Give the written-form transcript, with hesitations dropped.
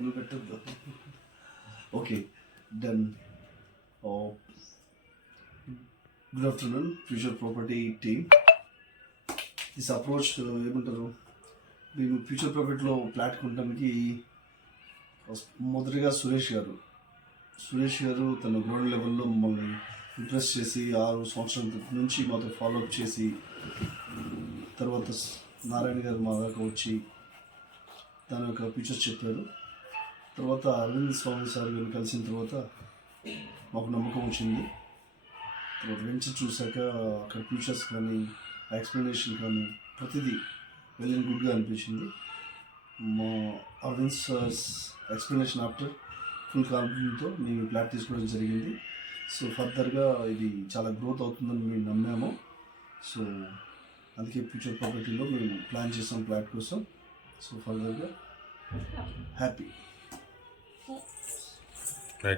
నువ్వు పెట్టద్దు. Okay done. Good afternoon future property team. This approach ఏమంటారు, మేము ఫ్యూచర్ ప్రాపర్టీలో ఫ్లాట్ కొనడానికి మొదటిగా సురేష్ గారు తన గ్రౌండ్ లెవెల్లో మమ్మల్ని ఇంప్రెస్ చేసి 6 సంవత్సరాల నుంచి మాతో ఫాలోఅప్ చేసి, తర్వాత నారాయణ గారు మా దాకా వచ్చి దాని యొక్క ఫీచర్స్ చెప్పారు. తర్వాత అరవింద్ స్వామి సార్ గారిని కలిసిన తర్వాత మాకు నమ్మకం వచ్చింది. తర్వాత వెంచర్ చూశాక అక్కడ ఫీచర్స్ కానీ ఎక్స్ప్లెనేషన్ కానీ ప్రతిదీ వెల్ అండ్ గుడ్గా అనిపించింది. మా Aravind sir's explanation after full కాన్ఫిడెంట్తో మేము ఫ్లాట్ తీసుకోవడం జరిగింది. సో ఫర్దర్గా ఇది చాలా గ్రోత్ అవుతుందని మేము నమ్మాము. సో అందుకే ఫ్యూచర్ ప్రాపర్టీలో మేము ప్లాన్ చేసాం ఫ్లాట్ కోసం. సో ఫర్దర్గా హ్యాపీ.